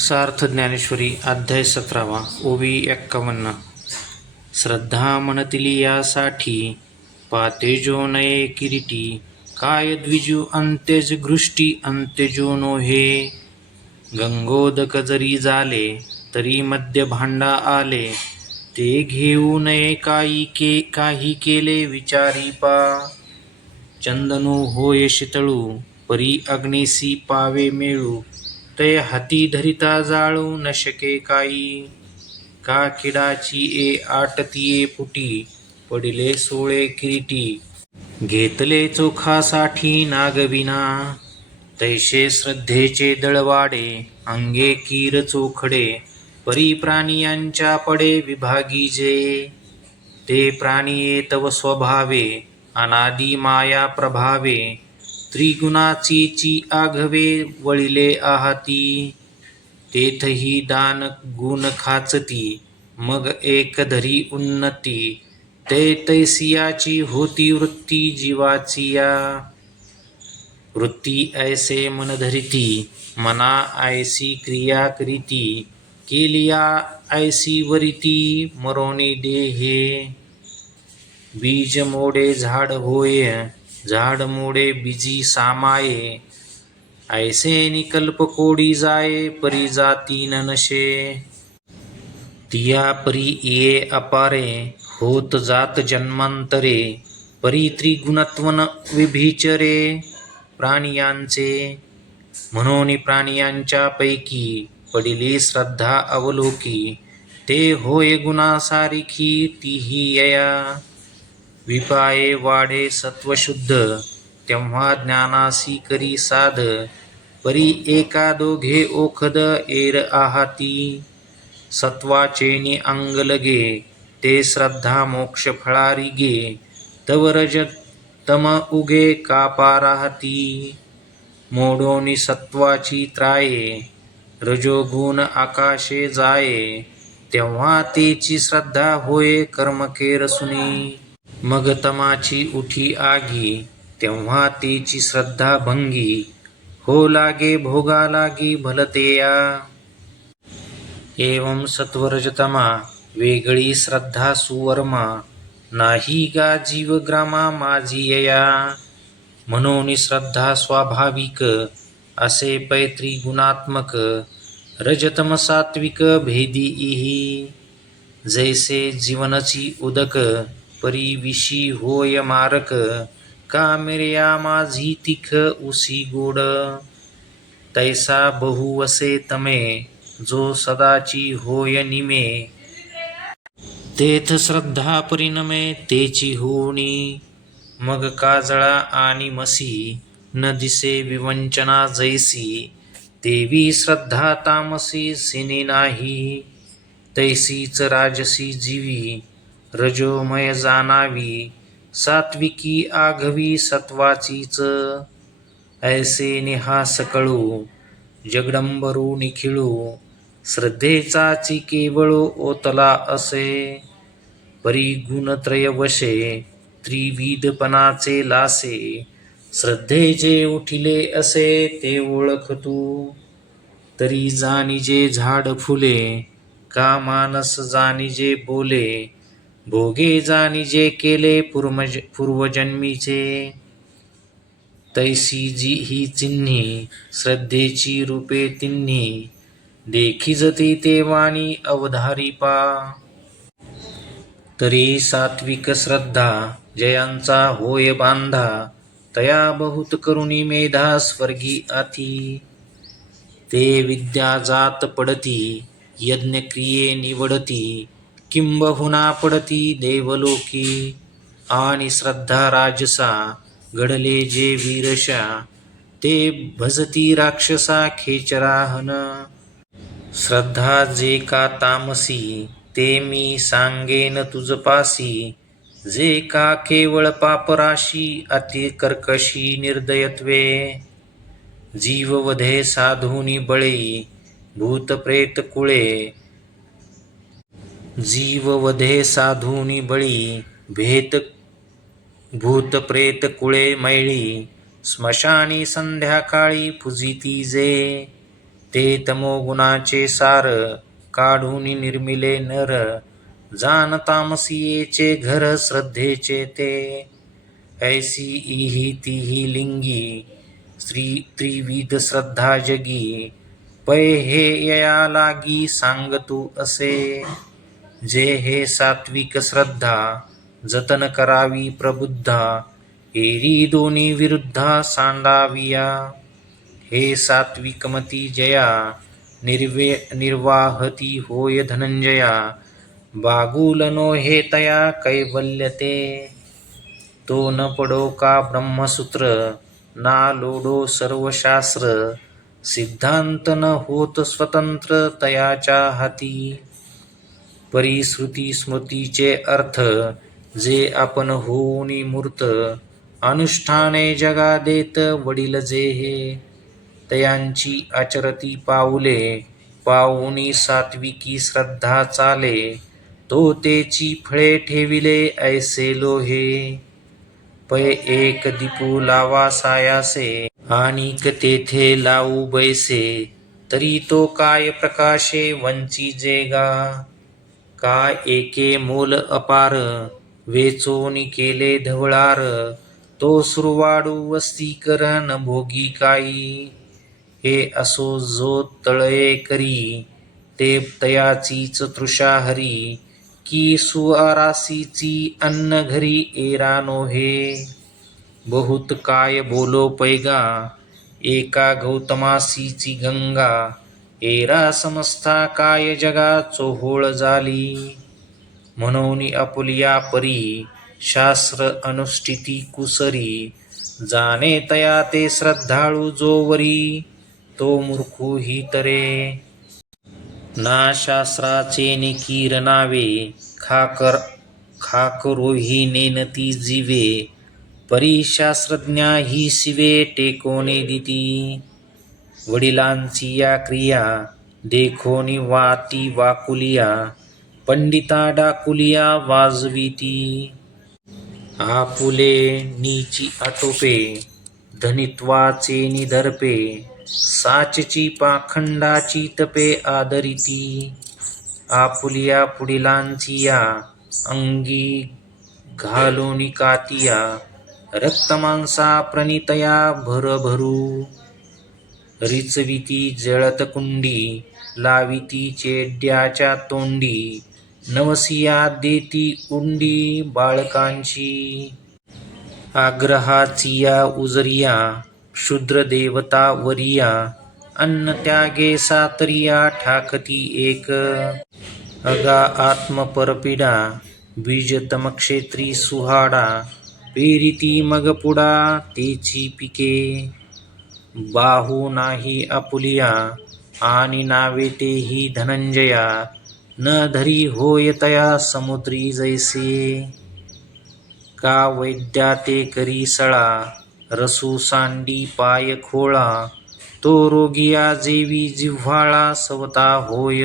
सार्थ ज्ञानेश्वरी अध्याय सतरावा. ओवी एक्कावन्न. श्रद्धा म्हणतिली यासाठी पातेजो नये किरीटी काय द्विजू अंत्यज घृष्टी अंत्यजो नो हे गंगोदक जरी झाले तरी मध्य भांडा आले. ते घेऊ नये काही के काही केले विचारी पा. चंदनो होय शितळू परी अग्निसी पावे मेळू. ते हाती धरिता जाळू न शके काही का किडाची ए आटतीये फुटी पडिले सोळे किरीटी. घेतले चोखासाठी नागविना तैसे श्रद्धेचे दळवाडे अंगे कीर चोखडे परी प्राणियांच्या पडे विभागी जे. ते प्राणिये तव स्वभावे अनादि माया प्रभावे त्रिगुणाची ची आघवे वळिले आहाती. तेथही दान गुण खाचती मग एक धरी उन्नती. ते तैसियाची होती वृत्ती जीवाची या वृत्ती ऐसे मन धरिती मना ऐसी क्रिया करीती. केलिया ऐसी वरिती मरोनी देहे. बीज मोडे झाड होय झाड मोडे बिजी सामाये ऐसे निकल्प कोडी जाये परी जाती न नशे. तिया परी ये अपारे होत जात जन्मांतरे परी त्रिगुणत्वन विभिचरे. प्राणियांचे म्हणून प्राणियांच्या पैकी पडिली श्रद्धा अवलोकी ते होय गुणासारिखी तीही यया. विपाये वाढे सत्वशुद्ध तेव्हा ज्ञानासी करी साध परी एका दोघे ओखद एर आहाती. सत्वाचेनी अंग लगे ते श्रद्धा मोक्ष फळारी गे तव रज तम उगे कापा राहती. मोडोनी सत्वाची त्राये रजोगुण आकाशे जाये तेव्हा तेची श्रद्धा होय कर्म केरसुनी मग तमाची उठी आगी तेव्हा तेची श्रद्धा भंगी हो लागे भोगा लागी भलतेया एवं सत्वरजतमा वेगळी श्रद्धा सुवर्मा नाही गा जीव ग्रामा माझी म्हणून श्रद्धा स्वाभाविक असे पैत्री गुणात्मक रजतम सात्विक भेदी इही. जैसे जीवनची उदक परिविशी होय मारक कामिर्या माझी तिख उसी गोड तैसा बहुवसे तमे जो सदाची होय निमे। तेथ श्रद्धा परिणमे तेची होणी मग काजळा आणि मसी न दिसे विवंचना जैसी। देवी श्रद्धा तामसी सिने नाही। तैसीच राजसी जीवी। रजोमय जाणावी सात्विकी आघवी सत्वाचीच ऐसे निहा सकळू जगडंबरू निखिळू श्रद्धेचाची केवळ ओतला असे. परी गुणत्रय वशे त्रिविधपणाचे लासे श्रद्धेचे उठिले असे ते ओळख तू तरी जाणीजे झाड फुले का मानस जाणीजे बोले भोगे जाणीजे केले पूर्वज पूर्वजन्मीचे. तैसी जी ही चिन्ही श्रद्धेची रूपे तिन्ही. देखिजती ते वाणी अवधारी पा. तरी सात्विक श्रद्धा जयांचा होय बांधा. तया बहुत करुणी मेधा स्वर्गी आती ते विद्या जात पडती यज्ञक्रिये निवडती. किंबहुना पडती देवलोकी. आणि श्रद्धा राजसा घडले जे वीरशा ते भजती राक्षसा खेचराहन. श्रद्धा जे का तामसी ते मी सांगेन तुझपासी जे का केवळ पापराशी अति कर्कशी निर्दयत्वे. जीववधे साधुनी बळे भूतप्रेत कुळे जीववधे साधूनी बळी भेत भूतप्रेत कुळे मैळी स्मशानी संध्याकाळी फुजिती जे ते तमोगुणाचे सार काढून निर्मिले नर जाण तामसियेचे घर श्रद्धेचे ते. ऐसी इही तिही लिंगी स्त्री त्रिविध श्रद्धा जगी पै हे यया लागी सांगतू असे. जे हे सात्विक श्रद्धा जतन करावी प्रबुद्धा एरी दोन्ही विरुद्धा सांडाविया. हे सात्विकमती जया निर्वे निर्वाहती होय धनंजया. बागुलनो हे तया कैवल्यते तो न पडो का ब्रह्मसूत्र ना लोडो सर्वशास्त्र. सिद्धांत न होत स्वतंत्र तयाच्या हाती. परिश्रुती स्मृतीचे अर्थ जे आपण होऊनी मूर्त अनुष्ठाने जगा देत वडील जे हे. तयांची आचरती पाऊले पाऊनी सात्विकी श्रद्धा चाले तो तेची फळे ठेविले ऐसे लोहे. पै एक दिपू लावा सायासे आणिक तेथे लावू बैसे तरी तो काय प्रकाशे वंची जेगा. काय एके मोल अपार? वेचोनी केले धवळार तो सुरवाडू वस्ती करण भोगी काई. हे असो जो तळये करी ते तयाचीच तृषा हरी. की सुआरासीची अन्न घरी एरानो हे बहुत काय बोलो पैगा एका गौतमासीची गंगा. एरा समस्ता काय जगा चोहोळ झाली? म्हणून अपुलिया परी शास्त्र अनुष्ठिती कुसरी जाणे तया ते श्रद्धाळू जोवरी तो मूर्खू ही तरे ना शास्त्राचे निकीर नावे खाकर खाकरोही नेनती जीवे परी शास्त्रज्ञा ही शिवे टेकोने दिती. वडिलांची या क्रिया देखोनी वाती वाकुलिया पंडिता डाकुलिया वाजविती आपुले नीची आटोपे धनित्वाचे निधर्पे साचची पाखंडाची तपे आदरिती आपुलिया पुढिलांची या अंगी घालोनी कातिया रक्तमांसा प्रणितया भरभरू. रिचविती जळत कुंडी लाविती चेड्याच्या तोंडी नवसिया देती उंडी बाळकांची. आग्रहाचिया उजरिया शूद्र देवता वरिया अन्न त्यागे सातरिया ठाकती एक. अगा आत्मपरपिडा बीजतमक्षेत्री सुहाडा पेरिती मगपुडा तेची पिके. बाहू नाही आपुलिया आणि नावे तेही धनंजया. न धरी होय तया समुद्री जैसे. का वैद्या ते करी सळा रसू सांडी पाय खोळा. तो रोगिया जेवी जिव्हाळा सवता होय.